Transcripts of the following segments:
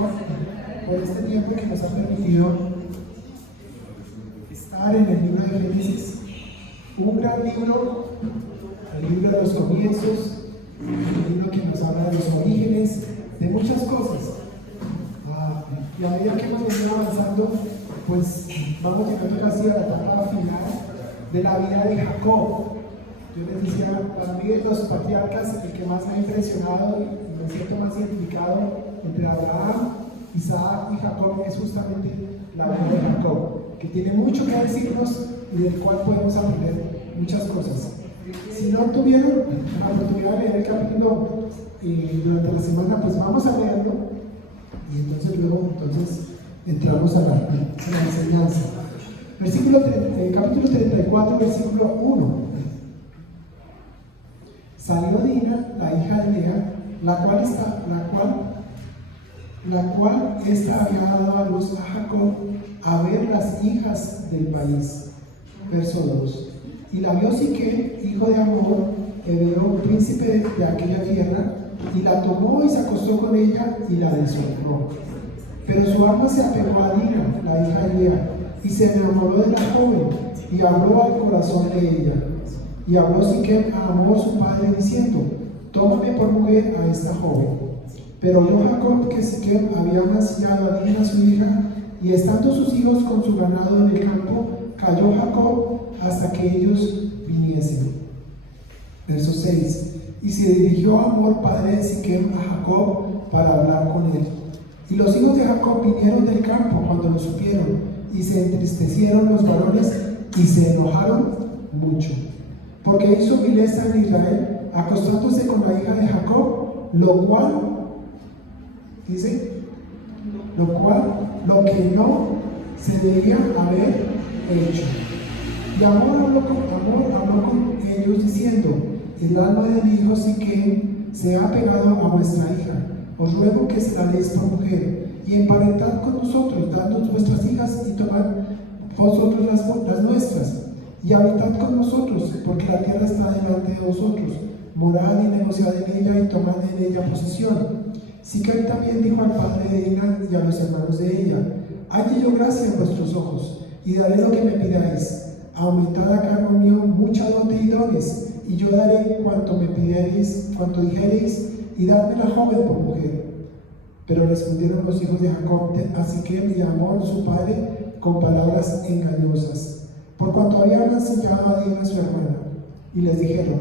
Señor por este tiempo que nos ha permitido estar en el libro de Génesis, un gran libro, el libro de los comienzos, el libro que nos habla de los orígenes, de muchas cosas. Y a medida que hemos venido avanzando, pues vamos llegando casi a la etapa final de la vida de Jacob. Yo les decía, para mí de los patriarcas, el que más me ha impresionado y me siento más identificado entre Abraham, Isaac y Jacob es justamente la vida de Jacob, que tiene mucho que decirnos y del cual podemos aprender muchas cosas. Si no tuvieron la oportunidad de leer el capítulo durante la semana, pues vamos a leerlo y entonces luego entramos a la enseñanza. Capítulo 34, versículo 1. Salió Dina, la hija de Lea, la cual ésta había dado a luz a Jacob, a ver las hijas del país. Verso 2. Y la vio Siquem, hijo de Hamor, hebreo, príncipe de aquella tierra, y la tomó y se acostó con ella y la deshonró. Pero su alma se apegó a Dina, la hija de Lea, y se enamoró de la joven, y habló al corazón de ella. Y habló Siquem a Hamor su padre, diciendo: tómame por mujer a esta joven. Pero oyó Jacob que Siquem había mancillado a Dina su hija, y estando sus hijos con su ganado en el campo, cayó Jacob hasta que ellos viniesen. Verso 6. Y se dirigió Hamor, padre de Siquem, a Jacob para hablar con él. Y los hijos de Jacob vinieron del campo cuando lo supieron, y se entristecieron los varones y se enojaron mucho, porque hizo vileza en Israel, acostándose con la hija de Jacob, lo que no se debía haber hecho. Y Hamor habló con ellos diciendo: el alma de mi hijo Siquem se ha pegado a vuestra hija, os ruego que se la deis por mujer, y emparentad con nosotros, dadnos vuestras hijas, y tomad vosotros las nuestras, y habitad con nosotros, porque la tierra está delante de vosotros. Morad y negociad en ella, y tomad en ella posesión. Siquem también dijo al padre de Dina y a los hermanos de ella: halle yo gracia en vuestros ojos, y daré lo que me pidáis. Aumentad a cargo mío mucha dote y dones, y yo daré cuanto me pidiereis, cuanto dijereis, y dadme la joven por mujer. Pero respondieron los hijos de Jacob a Siquem y a Hamor su padre con palabras engañosas, por cuanto habían enseñado a Dina su hermana, y les dijeron: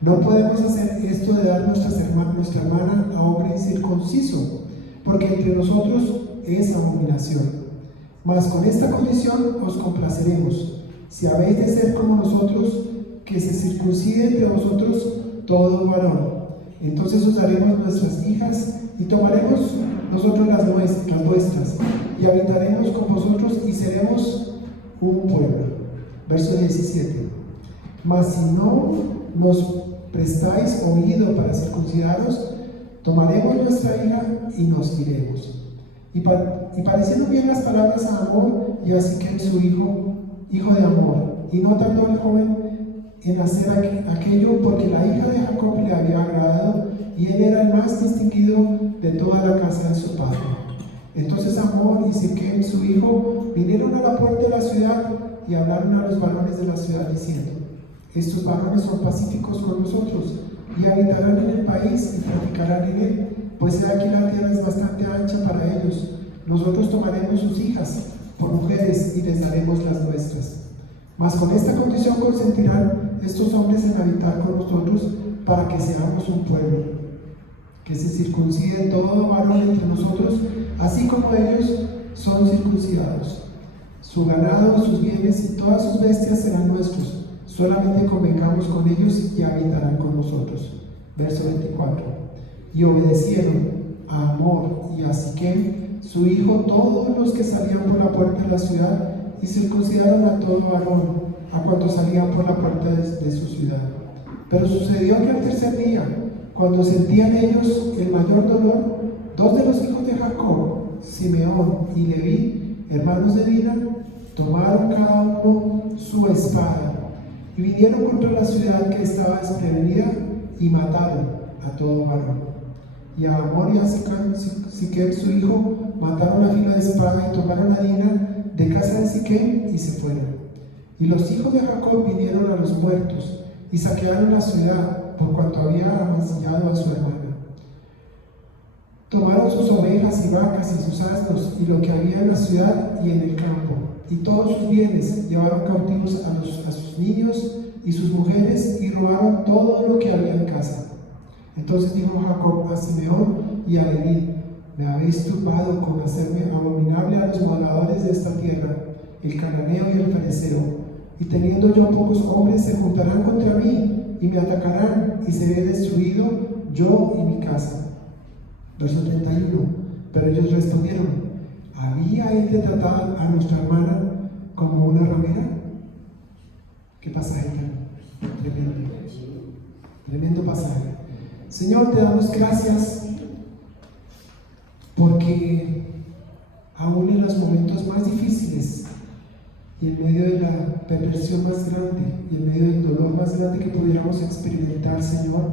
no podemos hacer esto de dar nuestra hermana a hombre incircunciso, porque entre nosotros es abominación. Mas con esta condición os complaceremos, si habéis de ser como nosotros, que se circuncide entre vosotros todo varón. Entonces os daremos nuestras hijas, y tomaremos nosotros las vuestras, y habitaremos con vosotros, y seremos un pueblo. Verso 17. Mas si no nos prestáis oído para circuncidaros, tomaremos nuestra hija y nos iremos. Y parecieron bien las palabras a Hamor y a Siquem su hijo de Hamor, y no tardó el joven en hacer aquello, porque la hija de Jacob le había agradado, y él era el más distinguido de toda la casa de su padre. Entonces Hamor y Siquem su hijo vinieron a la puerta de la ciudad y hablaron a los varones de la ciudad diciendo: estos varones son pacíficos con nosotros, y habitarán en el país y traficarán en él, pues aquí la tierra es bastante ancha para ellos. Nosotros tomaremos sus hijas por mujeres y les daremos las nuestras. Mas con esta condición consentirán estos hombres en habitar con nosotros, para que seamos un pueblo, que se circuncide todo varón entre nosotros, así como ellos son circuncidados. Su ganado, sus bienes y todas sus bestias serán nuestros. Solamente convengamos con ellos y habitarán con nosotros. Verso 24. Y obedecieron a Hamor y a Siquem su hijo todos los que salían por la puerta de la ciudad, y circuncidaron a todo varón, a cuantos salían por la puerta de su ciudad. Pero sucedió que al tercer día, cuando sentían ellos el mayor dolor, dos de los hijos de Jacob, Simeón y Leví, hermanos de Dina, tomaron cada uno su espada, y vinieron contra la ciudad que estaba desprevenida, y mataron a todo varón. y a Hamor y a Siquem su hijo mataron a filo de espada y tomaron a Dina de casa de Siquem y se fueron. Y los hijos de Jacob vinieron a los muertos y saquearon la ciudad por cuanto había amancillado a su hermana. Tomaron sus ovejas y vacas y sus asnos y lo que había en la ciudad y en el campo, y todos sus bienes. Llevaron cautivos a sus niños y sus mujeres y robaron todo lo que había en casa. Entonces dijo Jacob a Simeón y a Leví: me habéis turbado con hacerme abominable a los moradores de esta tierra, el cananeo y el fereceo, y teniendo yo pocos hombres se juntarán contra mí y me atacarán, y seré destruido yo y mi casa. Verso 31. Pero ellos respondieron: ¿había él de tratar a nuestra hermana como una ramera? ¿Qué pasaje tan tremendo? Tremendo pasaje. Señor, te damos gracias porque aún en los momentos más difíciles y en medio de la perversión más grande y en medio del dolor más grande que pudiéramos experimentar, Señor,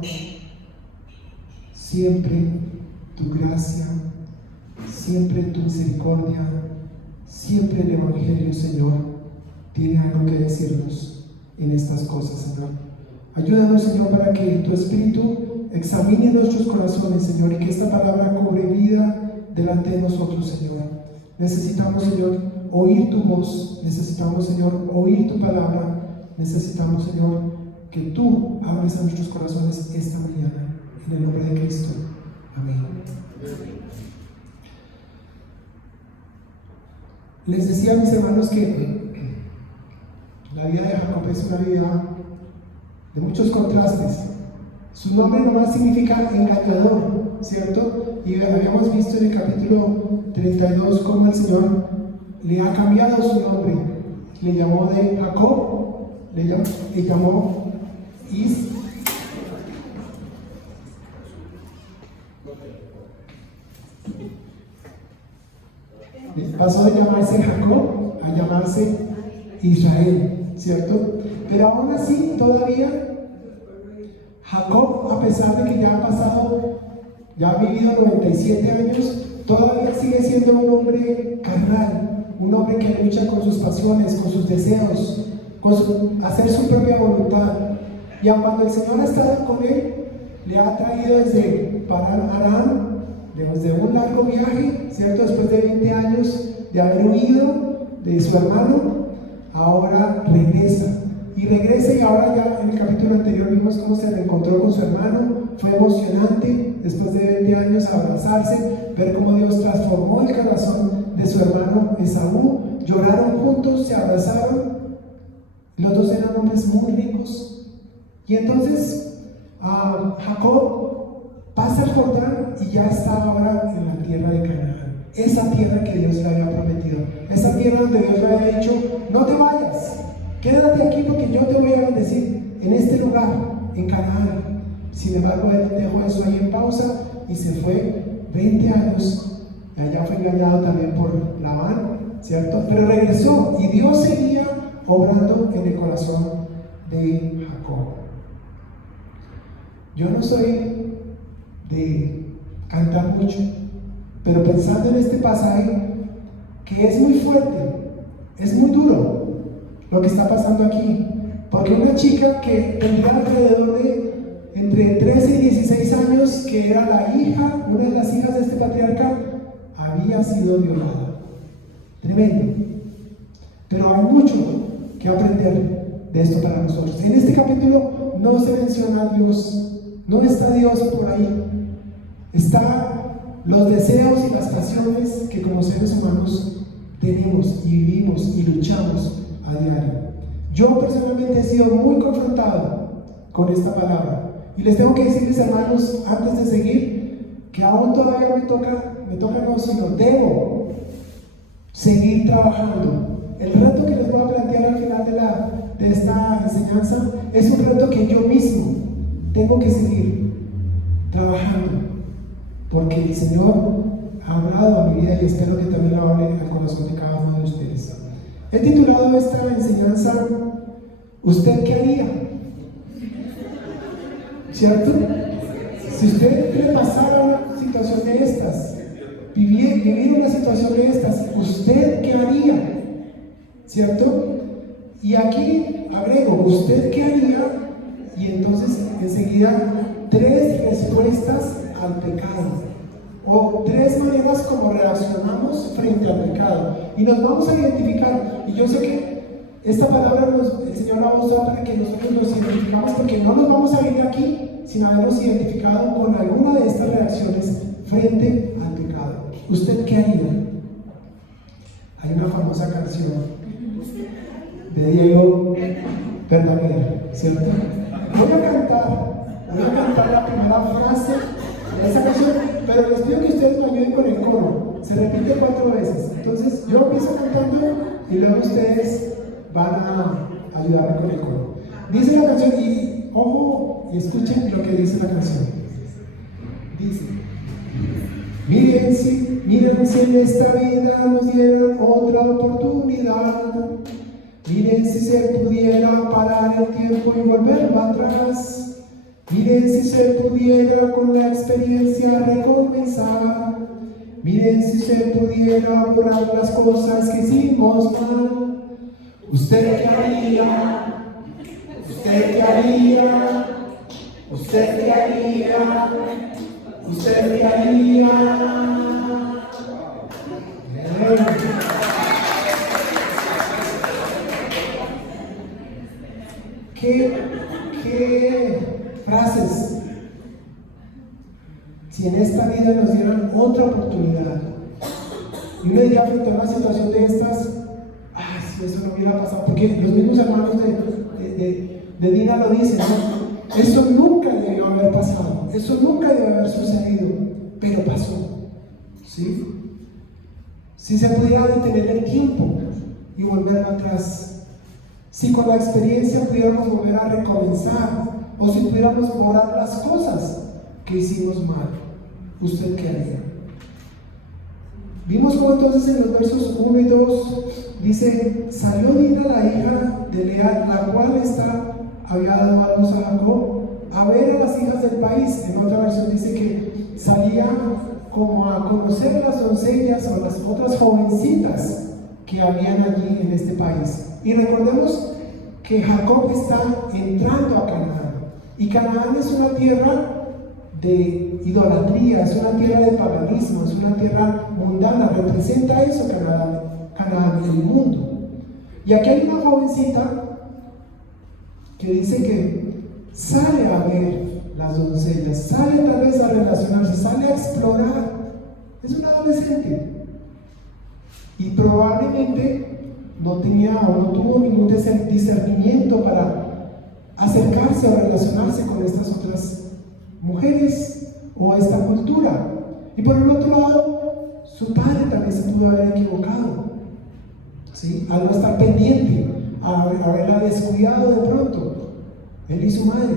siempre tu gracia, siempre tu misericordia, siempre el Evangelio, Señor, tiene algo que decirnos en estas cosas, Señor. Ayúdanos, Señor, para que tu Espíritu examine nuestros corazones, Señor, y que esta palabra cobre vida delante de nosotros, Señor. Necesitamos, Señor, oír tu voz, necesitamos, Señor, oír tu palabra, necesitamos, Señor, que tú hables a nuestros corazones esta mañana, en el nombre de Cristo. Amén. Les decía a mis hermanos que la vida de Jacob es una vida de muchos contrastes. Su nombre nomás significa engañador, ¿cierto? Y habíamos visto en el capítulo 32 cómo el Señor le ha cambiado su nombre. Le llamó de Jacob, le llamó Is. Pasó de llamarse Jacob a llamarse Israel, ¿cierto? Pero aún así, todavía Jacob, a pesar de que ya ha pasado, ya ha vivido 97 años, todavía sigue siendo un hombre carnal, un hombre que lucha con sus pasiones, con sus deseos, hacer su propia voluntad. Y aun cuando el Señor ha estado con él, le ha traído desde Paran Aram, desde un largo viaje, ¿cierto? Después de 20 años de haber huido de su hermano, ahora regresa. Y regresa, y ahora ya en el capítulo anterior vimos cómo se reencontró con su hermano. Fue emocionante, después de 20 años, abrazarse, ver cómo Dios transformó el corazón de su hermano Esaú. Lloraron juntos, se abrazaron. Los dos eran hombres muy ricos. Y entonces Jacob pasa el Jordán y ya está ahora en la tierra de Canaán, esa tierra que Dios le había prometido, esa tierra donde Dios le había dicho: no te vayas, quédate aquí porque yo te voy a bendecir en este lugar, en Canaán. Sin embargo, él dejó eso ahí en pausa y se fue 20 años, y allá fue engañado también por Labán, ¿cierto? Pero regresó y Dios seguía obrando en el corazón de Jacob. Yo no soy de cantar mucho, pero pensando en este pasaje, que es muy fuerte, es muy duro lo que está pasando aquí, porque una chica que tendría alrededor de entre 13 y 16 años, que era la hija, una de las hijas de este patriarca, había sido violada. Tremendo. Pero hay mucho que aprender de esto para nosotros. En este capítulo no se menciona a Dios, no está Dios por ahí. Está los deseos y las pasiones que como seres humanos tenemos y vivimos y luchamos a diario. Yo personalmente he sido muy confrontado con esta palabra. Y les tengo que decir, mis hermanos, antes de seguir, que aún todavía me toca no, sino debo seguir trabajando. El reto que les voy a plantear al final de esta enseñanza es un reto que yo mismo tengo que seguir trabajando, porque el Señor ha hablado a mi vida y espero que también lo hable al corazón de cada uno de ustedes. He titulado esta enseñanza: ¿usted qué haría? ¿Cierto? Si usted le pasara situación de estas, vivir una situación de estas, ¿usted qué haría? ¿Cierto? Y aquí agrego, ¿usted qué haría? Y entonces enseguida 3 respuestas al pecado, o 3 maneras como reaccionamos frente al pecado, y nos vamos a identificar. Y yo sé que esta palabra el Señor la va a usar para que nosotros nos identificamos, porque no nos vamos a ir de aquí sin habernos identificado con alguna de estas reacciones frente al pecado. ¿Usted qué haría? Hay una famosa canción de Diego Verdaguer, ¿cierto? Voy a cantar la primera frase de esa canción, pero les pido que ustedes me ayuden con el coro. Se repite 4 veces. Entonces yo empiezo cantando y luego ustedes van a ayudarme con el coro. Dice la canción, y ojo y escuchen lo que dice la canción. Dice: miren si en esta vida nos dieran otra oportunidad. Miren si se pudiera parar el tiempo y volverlo atrás. Miren si se pudiera con la experiencia recomenzar. Miren si se pudiera borrar las cosas que hicimos mal. ¿Usted qué haría? ¿Usted qué haría? ¿Usted qué haría? ¿Usted qué haría? ¿Qué frases? Si en esta vida nos dieran otra oportunidad, y uno diría frente a una situación de estas, si eso no hubiera pasado, porque los mismos hermanos de Dina lo dicen, ¿no? Eso nunca debió haber pasado, eso nunca debió haber sucedido, pero pasó, ¿sí? Si se pudiera detener el tiempo y volver atrás, si con la experiencia pudiéramos volver a recomenzar, o si pudiéramos borrar las cosas que hicimos mal, ¿usted qué haría? Vimos como entonces en los versos 1 y 2 dice: salió Dina, la hija de Lea, la cual había dado a luz a Jacob, a ver a las hijas del país. En otra versión dice que salía como a conocer las doncellas o las otras jovencitas que habían allí en este país. Y recordemos que Jacob está entrando a Canaán, y Canaán es una tierra de idolatría, es una tierra de paganismo, es una tierra mundana, representa eso Canaán, el mundo. Y aquí hay una jovencita que dice que sale a ver las doncellas, sale tal vez a relacionarse, sale a explorar, es una adolescente, y probablemente no tenía o no tuvo ningún discernimiento para acercarse o relacionarse con estas otras mujeres o esta cultura. Y por el otro lado, su padre también se pudo haber equivocado, ¿sí? Al no estar pendiente, a haberla descuidado de pronto, él y su madre.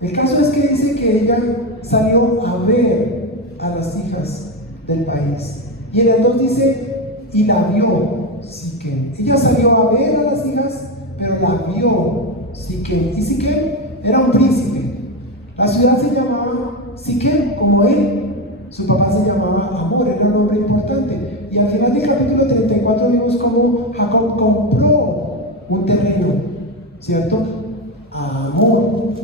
El caso es que dice que ella salió a ver a las hijas del país, y en el 2 dice: y la vio Siquem. Ella salió a ver a las hijas, pero la vio Siquem. Y Siquem era un príncipe. La ciudad se llamaba Siquem, como él. Su papá se llamaba Hamor, era un hombre importante. Y al final del capítulo 34 vimos cómo Jacob compró un terreno, ¿cierto? A Hamor,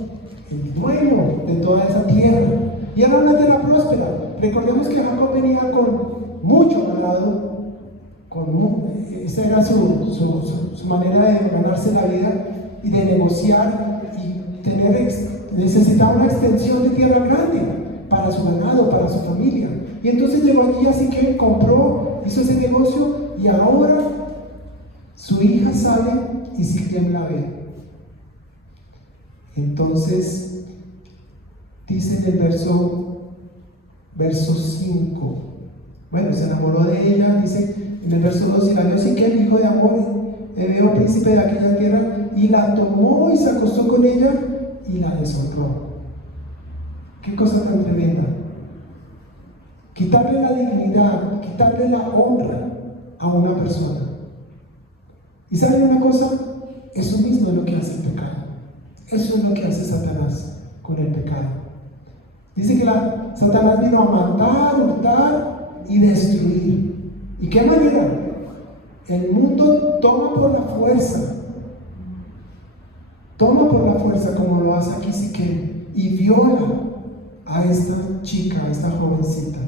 el dueño de toda esa tierra. Y era una tierra próspera. Recordemos que Jacob venía con mucho ganado, esa era su manera de ganarse la vida y de negociar, y necesitaba una extensión de tierra grande para su ganado, para su familia. Y entonces llegó allí, así que compró, hizo ese negocio, y ahora su hija sale y Siquem la ve. Entonces dice en el verso 5, bueno, se enamoró de ella, dice en el verso 2: y la vio Siquem, hijo de Hamor, hebreo, príncipe de aquella tierra, y la tomó y se acostó con ella y la deshonró. Qué cosa tan tremenda. Quitarle la dignidad, quitarle la honra a una persona. ¿Y saben una cosa? Eso mismo es lo que hace el pecado. Eso es lo que hace Satanás con el pecado. Dice que Satanás vino a matar, hurtar y destruir. ¿Y qué manera? El mundo toma por la fuerza como lo hace aquí Siquem, y viola a esta chica, a esta jovencita.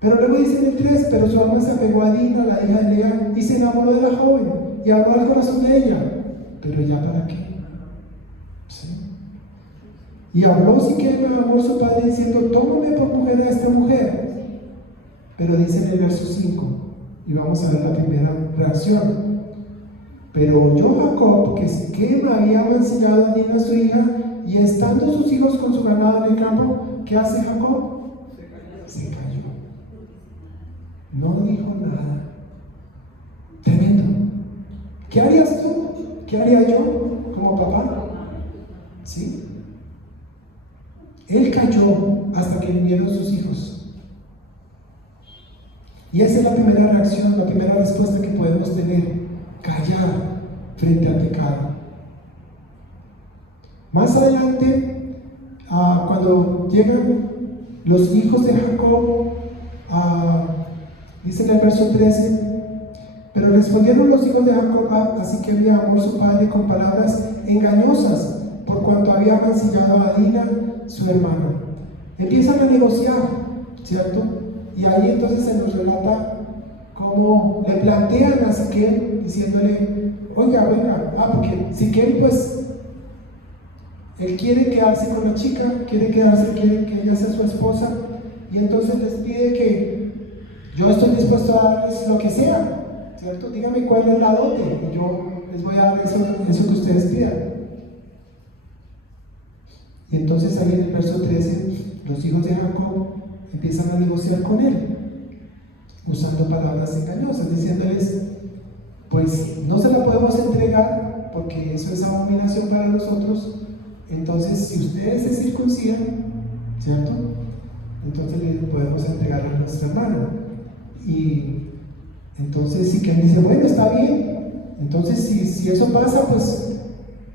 Pero luego dice en el 3, pero su alma se apegó a Dina, la hija de Lea, y se enamoró de la joven, y habló al corazón de ella. Pero ya para qué. ¿Sí? Y habló Siquem a Hamor su padre diciendo, tómame por mujer a esta mujer. Pero dice en el verso 5, y vamos a ver la primera reacción. Pero oyó Jacob que Siquem había mancillado a Dina su hija, y estando sus hijos con su ganado en el campo, ¿qué hace Jacob? Se cayó. No dijo nada. Tremendo. ¿Qué harías tú? ¿Qué haría yo como papá? ¿Sí? Él cayó hasta que vinieron sus hijos. Y esa es la primera reacción, la primera respuesta que podemos tener: callar frente al pecado. Más adelante, cuando llegan los hijos de Jacob, dice en el verso 13, pero respondieron los hijos de Jacob a Siquem y a Hamor su padre con palabras engañosas, por cuanto había mancillado a Dina su hermano. Empiezan a negociar, ¿cierto? Y ahí entonces se nos relata cómo le plantean a Siquem diciéndole: oiga, venga, porque Siquem pues él quiere quedarse con la chica, quiere que ella sea su esposa, y entonces les pide que yo estoy dispuesto a darles lo que sea, ¿cierto? Díganme cuál es la dote y yo les voy a dar eso que ustedes pidan. Y entonces ahí en el verso 13 los hijos de Jacob empiezan a negociar con él, usando palabras engañosas, diciéndoles: pues no se la podemos entregar porque eso es abominación para nosotros. Entonces, si ustedes se circuncidan, ¿cierto? Entonces le podemos entregar a nuestra hermana. Y entonces Siquem dice: bueno, está bien. Entonces, si eso pasa, pues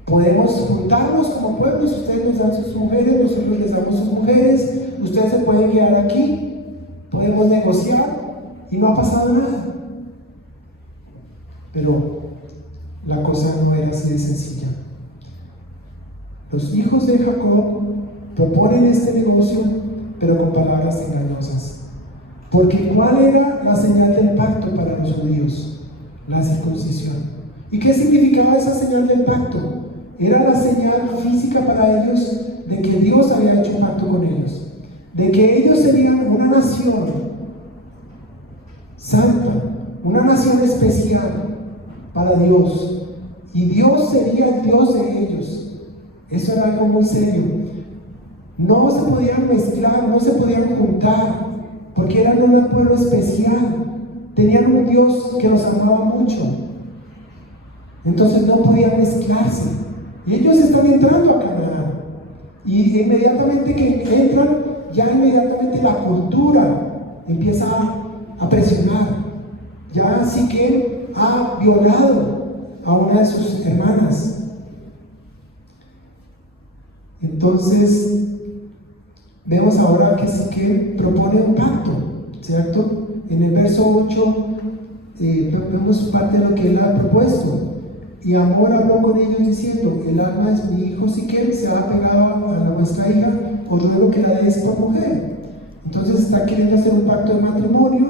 podemos juntarnos como pueblos. Ustedes nos dan sus mujeres, nosotros les damos sus mujeres. Ustedes se pueden quedar aquí, podemos negociar y no ha pasado nada. Pero la cosa no era así de sencilla. Los hijos de Jacob proponen este negocio, pero con palabras engañosas. Porque ¿cuál era la señal del pacto para los judíos? La circuncisión. ¿Y qué significaba esa señal del pacto? Era la señal física para ellos de que Dios había hecho un pacto con ellos, de que ellos serían una nación santa, una nación especial para Dios, y Dios sería el Dios de ellos. Eso era algo muy serio. No se podían mezclar, no se podían juntar, porque eran un pueblo especial. Tenían un Dios que los amaba mucho. Entonces no podían mezclarse. Y ellos están entrando a Canaán. Y inmediatamente que entran, ya inmediatamente la cultura empieza a presionar. Ya Siquem ha violado a una de sus hermanas. Entonces, vemos ahora que Siquem propone un pacto, ¿cierto? En el verso 8 vemos parte de lo que él ha propuesto. Y Hamor habló con ellos diciendo: el alma es mi hijo Siquem, se ha pegado a nuestra hija, os ruego que la deis por mujer. Entonces está queriendo hacer un pacto de matrimonio.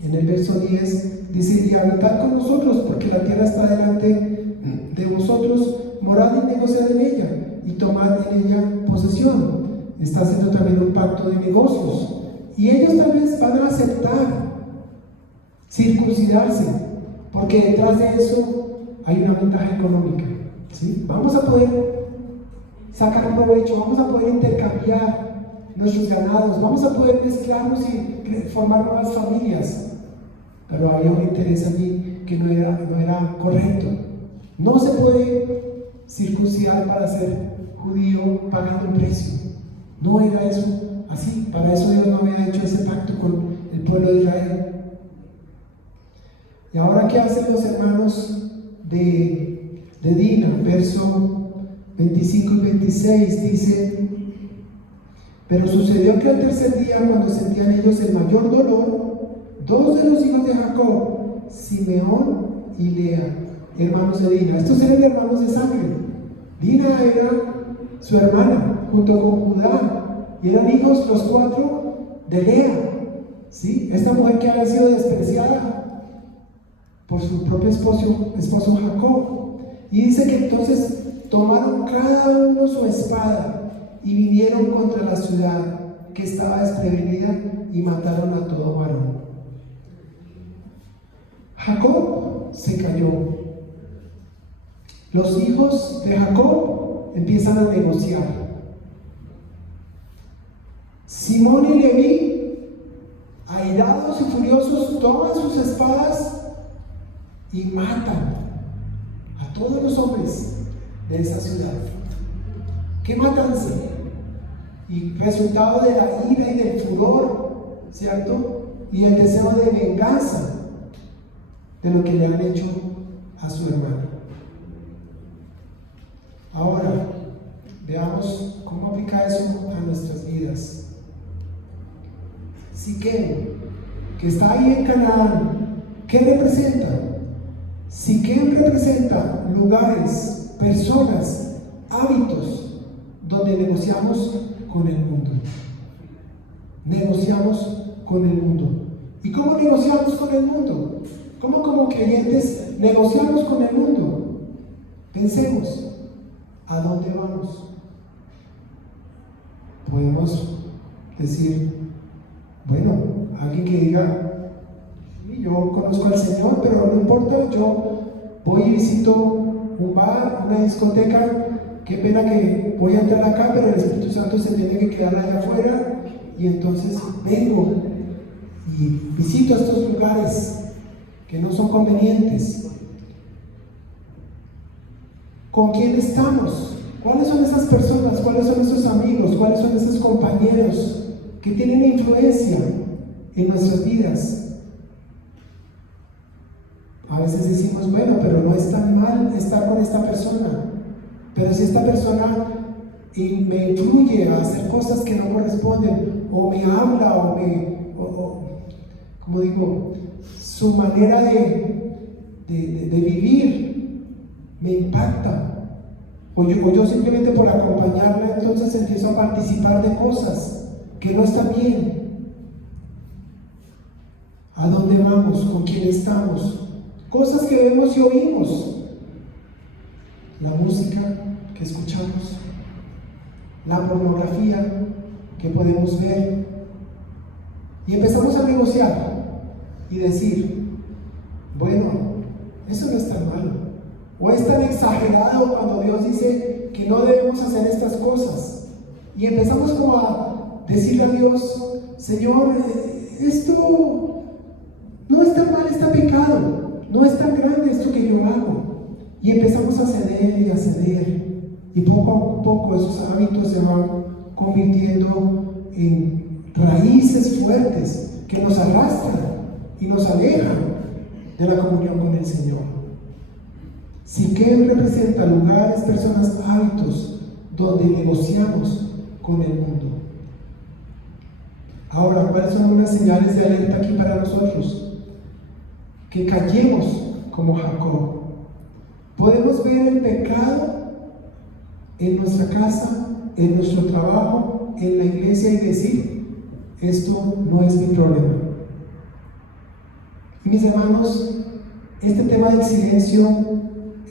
En el verso 10 dice: y habitad con nosotros, porque la tierra está delante de vosotros, morad y negociad en ella, y tomad en ella posesión. Está haciendo también un pacto de negocios, y ellos tal vez van a aceptar circuncidarse, porque detrás de eso hay una ventaja económica, ¿sí? Vamos a poder sacar provecho, vamos a poder intercambiar nuestros ganados, vamos a poder mezclarnos y formar nuevas familias. Pero había un interés allí que no era correcto. No se puede circuncidar para ser judío pagando un precio. No era eso así. Para eso Dios no había hecho ese pacto con el pueblo de Israel. Y ahora, ¿qué hacen los hermanos de Dina? Verso 25 y 26 dice: Pero sucedió que al tercer día, cuando sentían ellos el mayor dolor, dos de los hijos de Jacob, Simeón y Lea, hermanos de Dina, estos eran hermanos de sangre. Dina era su hermana, junto con Judá, y eran hijos los cuatro de Lea, ¿sí? Esta mujer que había sido despreciada por su propio esposo Jacob. Y dice que entonces tomaron cada uno su espada y vinieron contra la ciudad que estaba desprevenida y mataron a todo varón. Jacob se cayó. Los hijos de Jacob empiezan a negociar. Simón y Leví, airados y furiosos, toman sus espadas y matan a todos los hombres de esa ciudad. ¡Qué matanza! Y resultado de la ira y del furor, ¿cierto? Y el deseo de venganza de lo que le han hecho a su hermano. Ahora, veamos cómo aplica eso a nuestras vidas. Siquem, que está ahí en Canaán, ¿qué representa? Siquem representa lugares, personas, hábitos donde negociamos con el mundo. Negociamos con el mundo. ¿Y cómo negociamos con el mundo? ¿Cómo como creyentes negociamos con el mundo? Pensemos, ¿a dónde vamos? Podemos decir, bueno, alguien que diga, yo conozco al Señor, pero no importa, yo voy y visito un bar, una discoteca, qué pena que voy a entrar acá, pero el Espíritu Santo se tiene que quedar allá afuera, y entonces vengo y visito estos lugares que no son convenientes. ¿Con quién estamos? ¿Cuáles son esas personas? ¿Cuáles son esos amigos? ¿Cuáles son esos compañeros que tienen influencia en nuestras vidas? A veces decimos, bueno, pero no es tan mal estar con esta persona. Pero si esta persona me influye a hacer cosas que no corresponden, o me habla, como digo, su manera de vivir me impacta, o yo simplemente por acompañarla entonces empiezo a participar de cosas que no están bien. ¿A dónde vamos? ¿Con quién estamos? Cosas que vemos y oímos. La música que escuchamos, la pornografía que podemos ver, y empezamos a negociar y decir, bueno, eso no es tan malo, o es tan exagerado cuando Dios dice que no debemos hacer estas cosas, y empezamos como a decirle a Dios, Señor, esto no es tan mal, está pecado, no es tan grande esto que yo hago. Y empezamos a ceder y a ceder, y poco a poco esos hábitos se van convirtiendo en raíces fuertes que nos arrastran y nos alejan de la comunión con el Señor. Siquem representa lugares, personas, hábitos donde negociamos con el mundo. Ahora, ¿cuáles son unas señales de alerta aquí para nosotros? Que callemos como Jacob. Podemos ver el pecado en nuestra casa, en nuestro trabajo, en la iglesia, y decir, esto no es mi problema. Y mis hermanos, este tema del silencio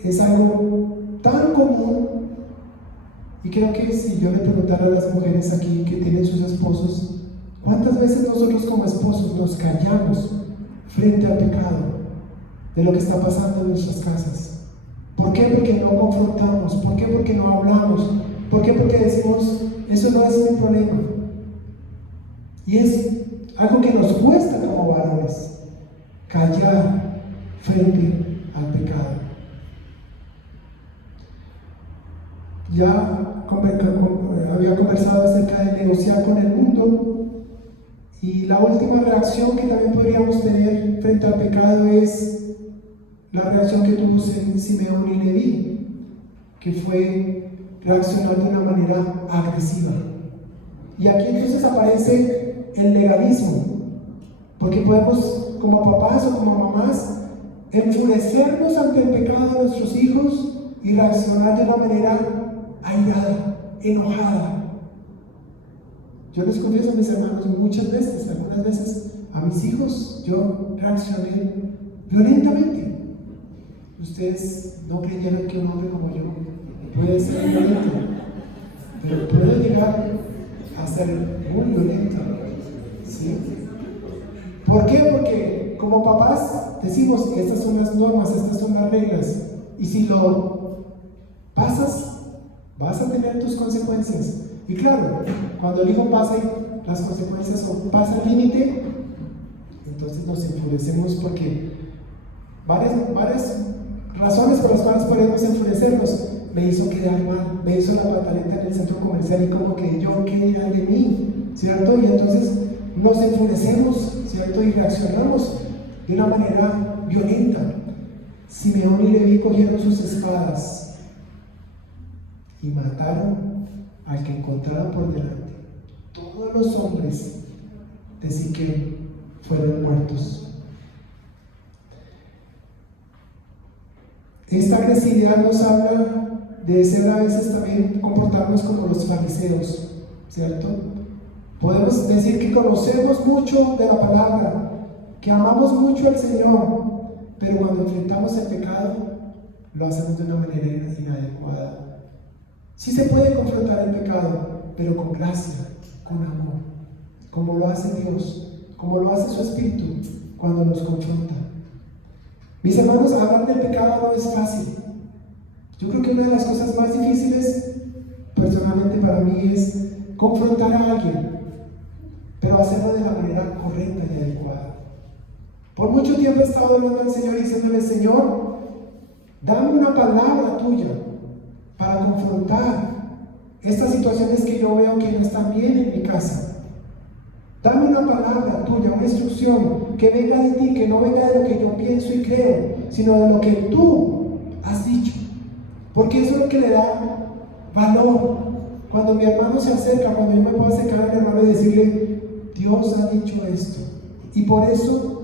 es algo tan común, y creo que si yo le preguntara a las mujeres aquí que tienen sus esposos, ¿cuántas veces nosotros como esposos nos callamos frente al pecado de lo que está pasando en nuestras casas? ¿Por qué? Porque no confrontamos. ¿Por qué? Porque no hablamos. ¿Por qué? Porque decimos, eso no es mi problema. Y es algo que nos cuesta como varones, callar frente al pecado. Ya había conversado acerca de negociar con el mundo, y la última reacción que también podríamos tener frente al pecado es la reacción que tuvo Simeón y Leví, que fue reaccionar de una manera agresiva. Y aquí entonces aparece el legalismo, porque podemos, como papás o como mamás, enfurecernos ante el pecado de nuestros hijos y reaccionar de una manera airada, enojada. Yo les confieso a mis hermanos, muchas veces, algunas veces, a mis hijos, yo reaccioné violentamente. Ustedes no creyeron que un hombre como yo puede ser violento, pero puede llegar a ser muy violento. ¿Sí? ¿Por qué? Porque como papás decimos que estas son las normas, estas son las reglas, y si lo pasas, vas a tener tus consecuencias. Y claro, cuando el hijo pase las consecuencias o pasa el límite, entonces nos enfurecemos porque varias razones por las cuales podemos enfurecernos. Me hizo quedar mal, me hizo la pataleta en el centro comercial y como que yo, ¿qué dirán de mí? ¿Cierto? Y entonces nos enfurecemos, ¿cierto? Y reaccionamos de una manera violenta. Simeón y Leví cogieron sus espadas y mataron al que encontraron por delante. Todos los hombres de Siquem fueron muertos. Esta agresividad nos habla de ser a veces también comportarnos como los fariseos, ¿cierto? Podemos decir que conocemos mucho de la palabra, que amamos mucho al Señor, pero cuando enfrentamos el pecado, lo hacemos de una manera inadecuada. Sí se puede confrontar el pecado, pero con gracia, con amor, como lo hace Dios, como lo hace su Espíritu cuando nos confronta. Mis hermanos, hablar del pecado no es fácil. Yo creo que una de las cosas más difíciles, personalmente para mí, es confrontar a alguien, pero hacerlo de la manera correcta y adecuada. Por mucho tiempo he estado hablando al Señor y diciéndole: Señor, dame una palabra tuya para confrontar estas situaciones que yo veo que no están bien en mi casa. Dame una palabra tuya, una instrucción que venga de ti, que no venga de lo que yo pienso y creo, sino de lo que tú has dicho. Porque eso es lo que le da valor. Cuando mi hermano se acerca, cuando yo me puedo acercar al hermano y decirle: Dios ha dicho esto. Y por eso,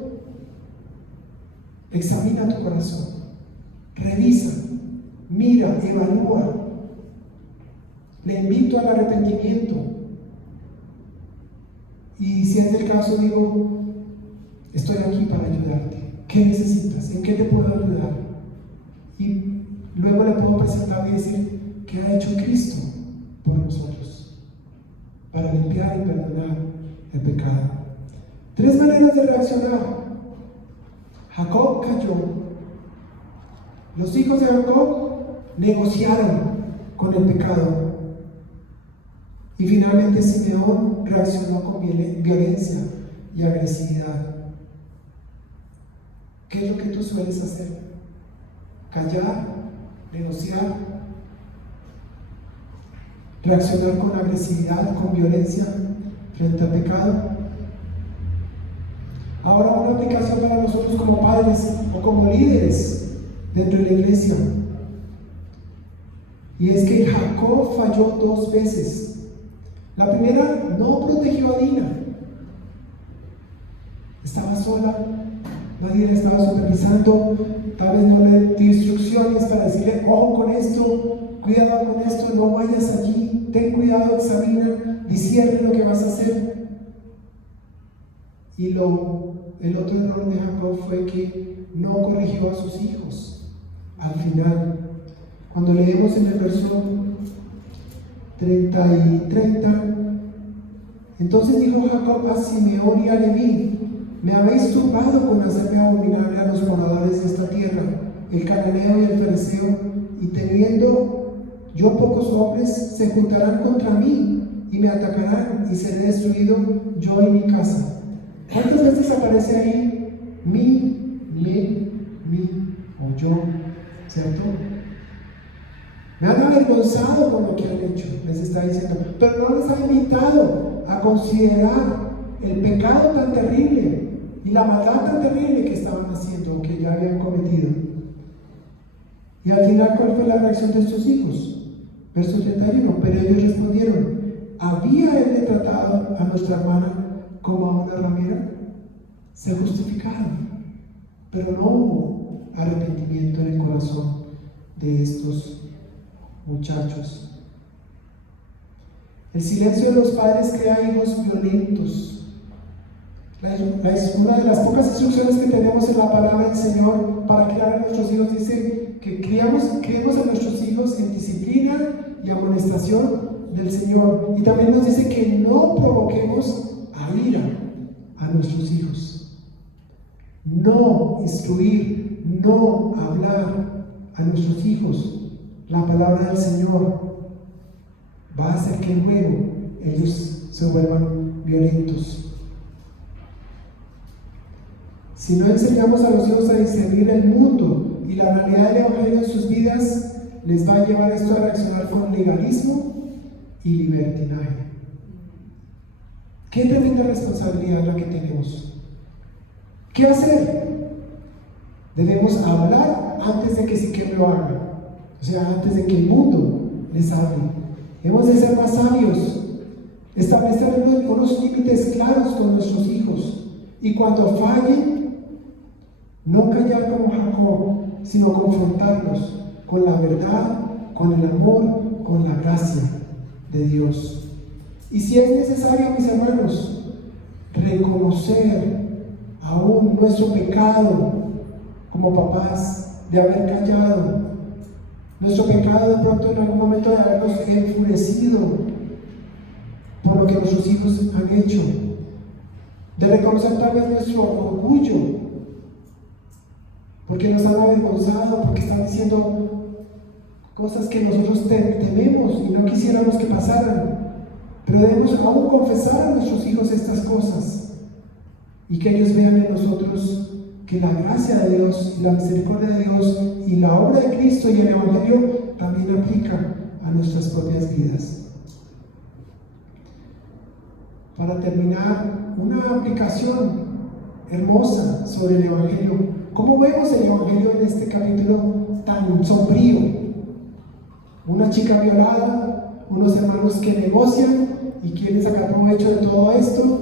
examina tu corazón, revisa, mira, evalúa. Le invito al arrepentimiento. Y si es el caso, digo: estoy aquí para ayudarte. ¿Qué necesitas? ¿En qué te puedo ayudar? Y luego le puedo presentar y decir: ¿qué ha hecho Cristo por nosotros? Para limpiar y perdonar el pecado. 3 maneras de reaccionar. Jacob cayó. Los hijos de Jacob negociaron con el pecado. Y finalmente Simeón reaccionó con violencia y agresividad. ¿Qué es lo que tú sueles hacer? ¿Callar? ¿Negociar? ¿Reaccionar con agresividad, con violencia frente al pecado? Ahora, una aplicación para nosotros como padres o como líderes dentro de la iglesia. Y es que Jacob falló 2 veces. La primera, no protegió a Dina. Estaba sola, nadie la estaba supervisando, tal vez no le dio instrucciones para decirle: ojo con esto, cuidado con esto, no vayas allí, ten cuidado, examina, discierne lo que vas a hacer. Y el otro error de Jacob fue que no corrigió a sus hijos. Al final, cuando leemos en el verso 30, entonces dijo Jacob a Simeón y a Leví: me habéis turbado con hacerme abominable a los moradores de esta tierra, el cananeo y el fereceo, y teniendo yo pocos hombres, se juntarán contra mí y me atacarán, y seré destruido yo y mi casa. ¿Cuántas veces aparece ahí mi o yo? ¿Cierto? Me han avergonzado con lo que han hecho, les está diciendo, pero no les ha invitado a considerar el pecado tan terrible y la maldad tan terrible que estaban haciendo, que ya habían cometido. Y al final, ¿cuál fue la reacción de estos hijos? Verso 31, pero ellos respondieron: ¿había él tratado a nuestra hermana como a una ramera? Se justificaron, pero no hubo arrepentimiento en el corazón de estos muchachos. El silencio de los padres crea hijos violentos. Una de las pocas instrucciones que tenemos en la palabra del Señor para criar a nuestros hijos dice que criemos a nuestros hijos en disciplina y amonestación del Señor. Y también nos dice que no provoquemos a ira a nuestros hijos. No instruir, no hablar a nuestros hijos la palabra del Señor va a hacer que luego ellos se vuelvan violentos. Si no enseñamos a los hijos a discernir el mundo y la realidad del Evangelio en sus vidas, les va a llevar esto a reaccionar con legalismo y libertinaje. Qué tremenda responsabilidad la que tenemos. ¿Qué hacer? Debemos hablar antes de que siquiera lo hagan, o sea, antes de que el mundo les hable. Hemos de ser más sabios, establecer unos límites claros con nuestros hijos, y cuando fallen, no callar como Jacob, sino confrontarlos con la verdad, con el amor, con la gracia de Dios. Y si es necesario, mis hermanos, reconocer aún nuestro pecado como papás de haber callado, nuestro pecado de pronto en algún momento de habernos enfurecido por lo que nuestros hijos han hecho, de reconocer tal vez nuestro orgullo porque nos han avergonzado, porque están diciendo cosas que nosotros tememos y no quisiéramos que pasaran, pero debemos aún confesar a nuestros hijos estas cosas y que ellos vean en nosotros que la gracia de Dios y la misericordia de Dios y la obra de Cristo y el Evangelio también aplica a nuestras propias vidas. Para terminar, una aplicación hermosa sobre el Evangelio. ¿Cómo vemos el Evangelio en este capítulo tan sombrío? Una chica violada, unos hermanos que negocian y quieren sacar provecho de todo esto,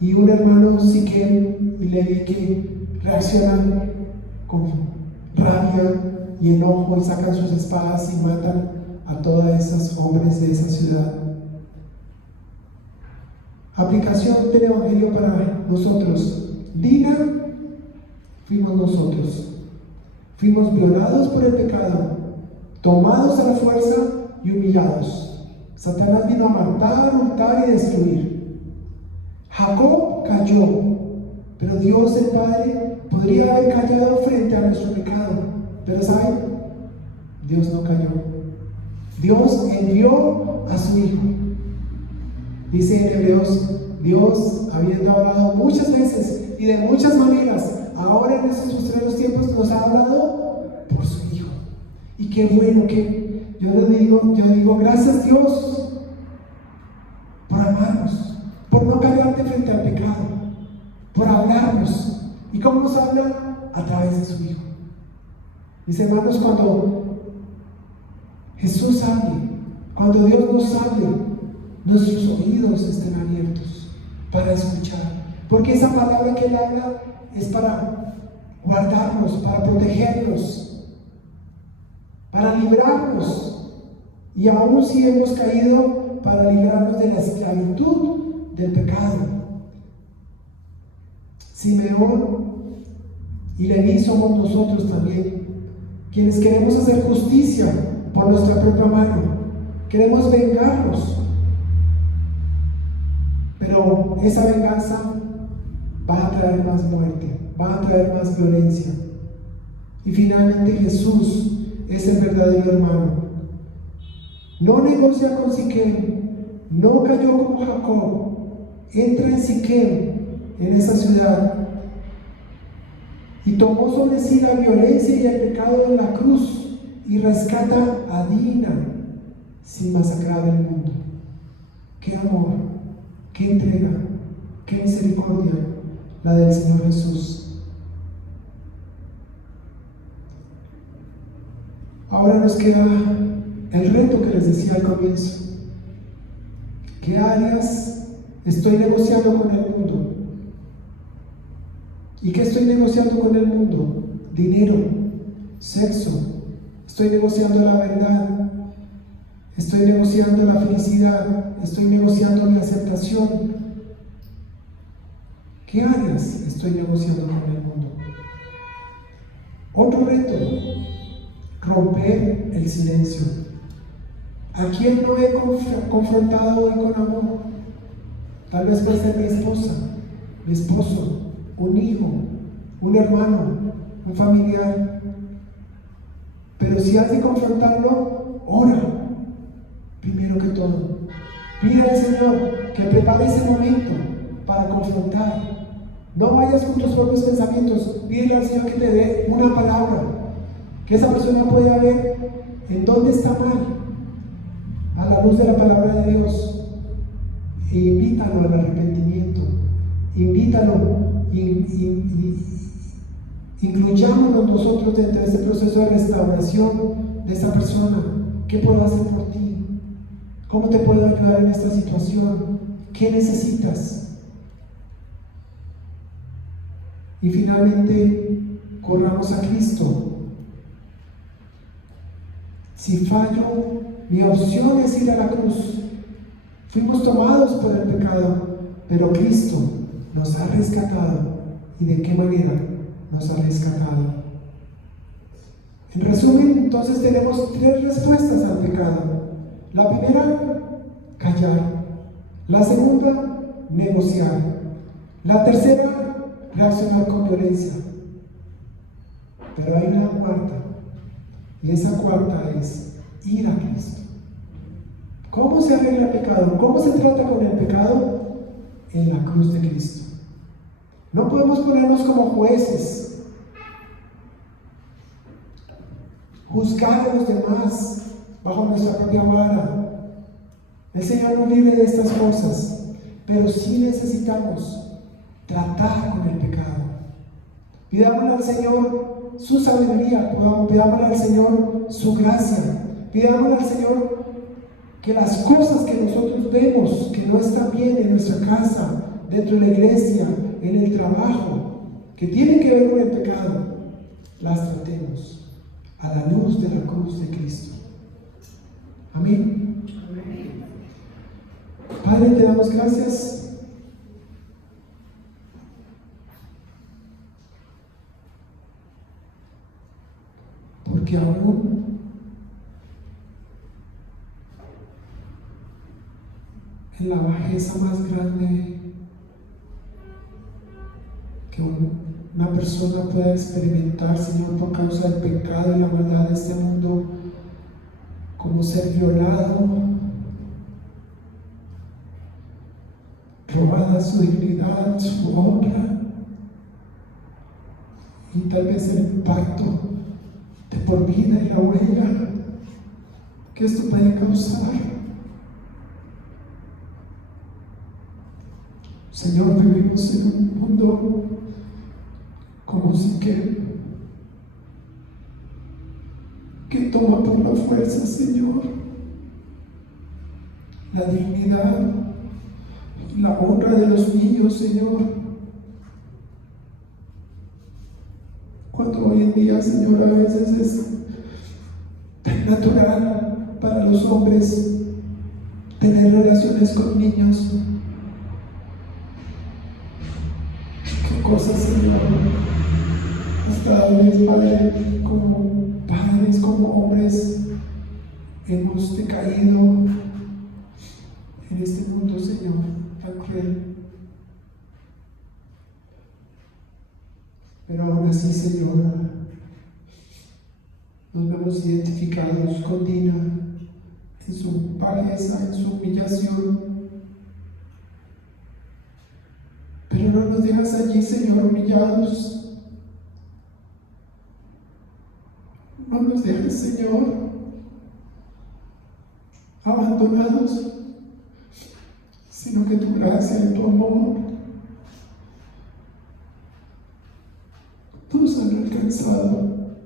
y un hermano Siquem y Levi que reaccionan con rabia y enojo y sacan sus espadas y matan a todos esos hombres de esa ciudad. Aplicación del Evangelio para nosotros. Dina fuimos nosotros. Fuimos violados por el pecado, tomados a la fuerza y humillados. Satanás vino a matar, hurtar y destruir. Jacob cayó, pero Dios el Padre podría haber callado frente a nuestro pecado. Pero ¿saben? Dios no cayó. Dios envió a su Hijo. Dice en Hebreos, Dios, habiendo hablado muchas veces y de muchas maneras, ahora en estos postreros tiempos nos ha hablado por su Hijo. Y qué bueno que yo digo, gracias Dios por amarnos, por no callarte frente al pecado, por hablarnos. ¿Y cómo nos habla? A través de su Hijo. Mis hermanos, cuando Jesús hable, cuando Dios nos hable, nuestros oídos estén abiertos para escuchar, porque esa palabra que Él habla es para guardarnos, para protegernos, para librarnos, y aún si hemos caído, para librarnos de la esclavitud del pecado. Simeón y Leví somos nosotros también, quienes queremos hacer justicia por nuestra propia mano, queremos vengarnos, pero esa venganza va a traer más muerte, va a traer más violencia. Y finalmente Jesús es el verdadero hermano. No negocia con Siquem, no cayó como Jacob, entra en Siquem, en esa ciudad, y tomó sobre sí la violencia y el pecado de la cruz y rescata a Dina sin masacrar el mundo. ¡Qué amor! ¡Qué entrega! ¡Qué misericordia la del Señor Jesús! Ahora nos queda el reto que les decía al comienzo. ¿Qué áreas estoy negociando con el mundo? ¿Y qué estoy negociando con el mundo? Dinero, sexo. Estoy negociando la verdad. Estoy negociando la felicidad. Estoy negociando mi aceptación. ¿Qué áreas estoy negociando con el mundo? Otro reto: romper el silencio. ¿A quién no he confrontado hoy con amor? Tal vez puede ser mi esposa, mi esposo, un hijo, un hermano, un familiar. Pero si has de confrontarlo, ora primero que todo. Pide al Señor que prepare ese momento para confrontar. No vayas con tus propios pensamientos. Pídele al Señor que te dé una palabra, que esa persona pueda ver en dónde está mal, a la luz de la palabra de Dios. E invítalo al arrepentimiento. Invítalo, incluyámonos nosotros dentro de ese proceso de restauración de esa persona. ¿Qué puedo hacer por ti? ¿Cómo te puedo ayudar en esta situación? ¿Qué necesitas? Y finalmente, corramos a Cristo. Si fallo, mi opción es ir a la cruz. Fuimos tomados por el pecado, pero Cristo nos ha rescatado. ¿Y de qué manera nos ha rescatado? En resumen, entonces tenemos 3 respuestas al pecado. La primera, callar. La segunda, negociar. La tercera, reaccionar con violencia. Pero hay una cuarta, y esa cuarta es ir a Cristo. ¿Cómo se arregla el pecado? ¿Cómo se trata con el pecado? En la cruz de Cristo. No podemos ponernos como jueces, juzgar a los demás bajo nuestra propia vara. El Señor nos libre de estas cosas, pero sí necesitamos tratar con el pecado. Pidámosle al Señor su sabiduría, pidámosle al Señor su gracia, pidámosle al Señor que las cosas que nosotros vemos que no están bien en nuestra casa, dentro de la iglesia, en el trabajo, que tienen que ver con el pecado, las tratemos a la luz de la cruz de Cristo. Amén. Padre, te damos gracias porque aún en la bajeza más grande que una persona pueda experimentar, Señor, por causa del pecado y la maldad de este mundo, como ser violado, robada su dignidad, su honra, y tal vez el impacto de por vida y la huella que esto puede causar. Señor, vivimos en un mundo como si que toma por la fuerza, Señor, la dignidad, la honra de los niños, Señor. Cuando hoy en día, Señor, a veces es tan natural para los hombres tener relaciones con niños. Qué cosas, Señor, hasta vez, Padre, como padres, como hombres, hemos decaído en este mundo, Señor, tan cruel. Pero aún así, Señor, nos vemos identificados con Dina en su bajeza, en su humillación. Pero no nos dejas allí, Señor, humillados. No nos dejes, Señor, abandonados, sino que tu gracia y tu amor nos han alcanzado.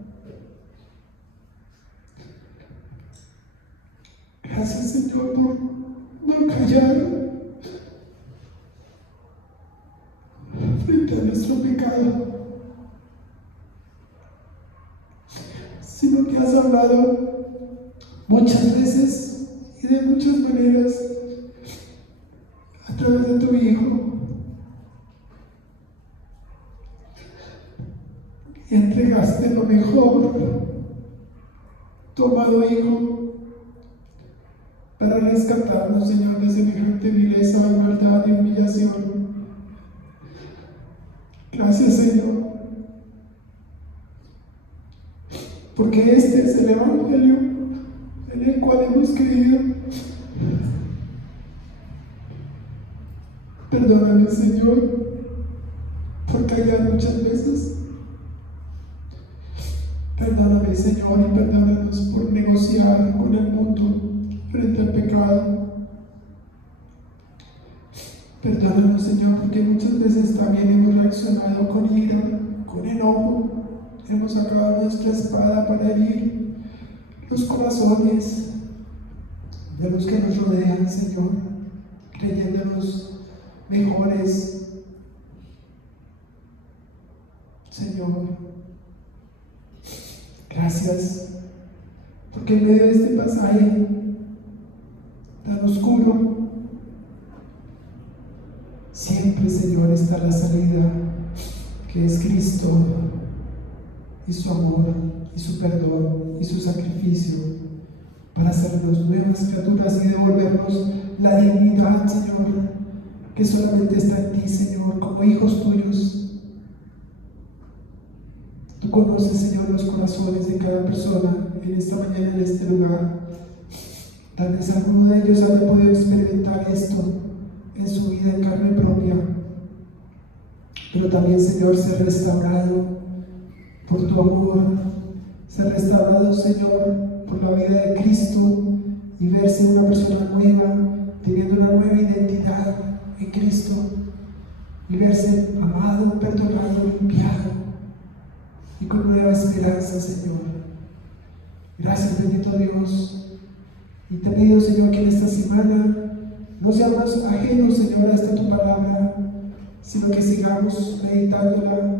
Gracias, Señor, por no callar frente a nuestro pecado, sino que has hablado muchas veces y de muchas maneras a través de tu Hijo. Y entregaste lo mejor, tu amado Hijo, para rescatarnos, Señor, de semejante vileza, maldad y humillación. Gracias, Señor, porque este es el Evangelio en el cual hemos creído. Perdóname, Señor, por callar muchas veces. Perdóname, Señor, y perdónanos por negociar con el mundo frente al pecado. Perdónanos, Señor, porque muchas veces también hemos reaccionado con ira, con enojo. Hemos sacado nuestra espada para herir los corazones de los que nos rodean, Señor, creyéndonos mejores. Señor, gracias, porque en medio de este pasaje tan oscuro, siempre, Señor, está la salida, que es Cristo y su amor y su perdón y su sacrificio para hacernos nuevas criaturas y devolvernos la dignidad, Señor, que solamente está en ti, Señor, como hijos tuyos. Tú conoces, Señor, los corazones de cada persona en esta mañana, en este lugar. Tal vez alguno de ellos haya podido experimentar esto en su vida en carne propia, pero también, Señor, ser restaurado por tu amor, ser restaurado, Señor, por la vida de Cristo y verse una persona nueva, teniendo una nueva identidad en Cristo y verse amado, perdonado, limpiado y con nueva esperanza, Señor. Gracias, bendito Dios. Y te pido, Señor, que en esta semana no seamos ajenos, Señor, a esta tu palabra, sino que sigamos meditándola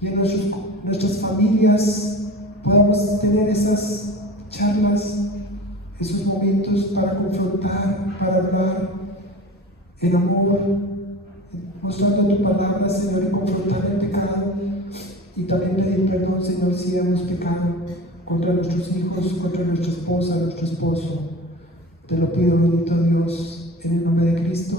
y en nuestras familias podamos tener esas charlas, esos momentos para confrontar, para hablar en amor, mostrando tu palabra, Señor, y confrontar el pecado y también pedir perdón, Señor, si hemos pecado contra nuestros hijos, contra nuestra esposa, nuestro esposo. Te lo pido, bendito Dios, en el nombre de Cristo.